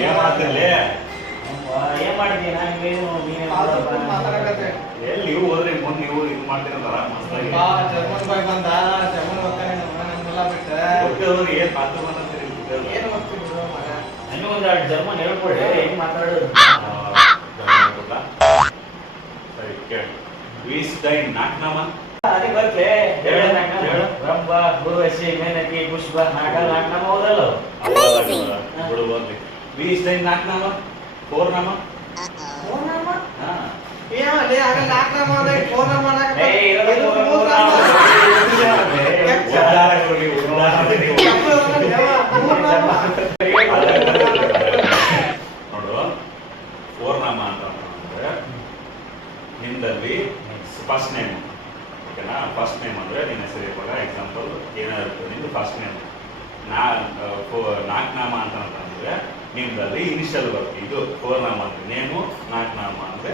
ಏನ್ ಮಾಡ್ತಿರ್ಲಿ ಏನ್ ಮಾಡಿದ್ವಿ ಎಲ್ಲಿ ನೀವು ಹೋದ್ರೆ ಮುಂದೆ ನೀವು ಇದು ಮಾಡ್ತೀರಂತಾರ ಮಸ್ತಾಗಿ ಜರ್ಮನ್ ಬಾಯ್ ಬಂದ ಜರ್ಮನ್ ಹೋಗ್ತಾನೆ ನಮ್ಮೆಲ್ಲ ಬಿಟ್ಟು ಗೊತ್ತಿರೋರು ಏನ್ ಮಾತು ಮಾತಾಡ್ತೀರಿ ಏನು ಹೋಗ್ತೀವಿ ಮಗ ನನಗೆ ಒಂದು ಜರ್ಮನ್ ಹೇಳ್ಕೊಡಿ ಹೆಂಗ್ ಮಾತಾಡೋದು ಸರಿ ಕೇಳಿ ವೀಸ್ ಡೈನ್ ನಾಕ್ನಾಮ ಅದೇ ಬರ್ತೆ ಹೇಳು. ರಂಭ ಉರ್ವಶಿ ಮೇನಕಿ ಪುಷ್ಪ ನಾಕ್ನಾಮ ಹೌದಲ್ಲ ಬಿಡು ಓದ್ಲಿ ವೀಸ್ ಡೈನ್ ನಾಕ್ನಾಮ ಫೋರ್ನಾಮ ಹಾ ಏನಲ್ಲಿ ಆಗ ನಾಲ್ಕನೇ ಮಾಡ ಫೋನ್ ಮಾಡಕ್ಕೆ ನೋಡು ಫೋರ್ನಾಮ ಅಂತ ಅಂದ್ರೆ ನಿಂದಲ್ಲಿ ಫಸ್ಟ್ ನೇಮ್ ಓಕೆನಾ ಫಸ್ಟ್ ನೇಮ್ ಅಂದ್ರೆ ನಿನ್ನ ಹೆಸರು ಇವಾಗ ಎಕ್ಸಾಂಪಲ್ ಏನಾದ್ರು ನಿಂದು ಫಸ್ಟ್ ನೇಮ್ ನಾಲ್ಕನಾಮ ಅಂತಂದ್ರೆ ನಿಮ್ದಲ್ಲಿ ಇನಿಷಿಯಲ್ ಬರುತ್ತೆ ಇದು ಫೋರ್ನಾಮ ಅಂದ್ರೆ ನೇಮು ನಾಲ್ಕನಾಮ ಅಂದ್ರೆ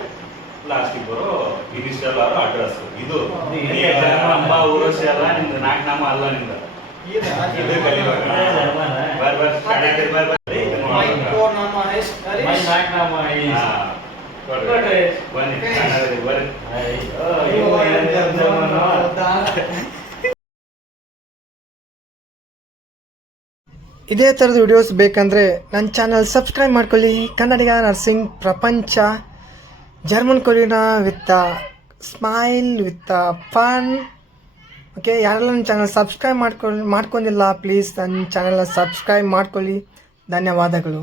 ಲಾಸ್ಟಿಗೆ ಬರೋ ಇನಿಷಿಯಲ್ ಆರು ಅಡ್ರೆಸ್ ಇದು ರಂಭ ಊರ್ವಶಿ ಅಲ್ಲ ನಿಮ್ದು ನಾಲ್ಕನಾಮ ಅಲ್ಲ ನಿಂದ ಇದು ಕಲಿವಾಗ ಬನ್ನಿ ಇದೇ ಥರದ ವಿಡಿಯೋಸ್ ಬೇಕಂದರೆ ನನ್ನ ಚಾನಲ್ ಸಬ್ಸ್ಕ್ರೈಬ್ ಮಾಡ್ಕೊಳ್ಳಿ. ಕನ್ನಡಿಗ ನರ್ಸಿಂಗ್ ಪ್ರಪಂಚ German Korean with smile with fun. Okay, ಯಾರೆಲ್ಲ ನನ್ನ ಚಾನಲ್ ಸಬ್ಸ್ಕ್ರೈಬ್ ಮಾಡ್ಕೊಂಡಿಲ್ಲ ಪ್ಲೀಸ್ ನನ್ನ ಚಾನಲ್ನ ಸಬ್ಸ್ಕ್ರೈಬ್ ಮಾಡ್ಕೊಳ್ಳಿ. ಧನ್ಯವಾದಗಳು.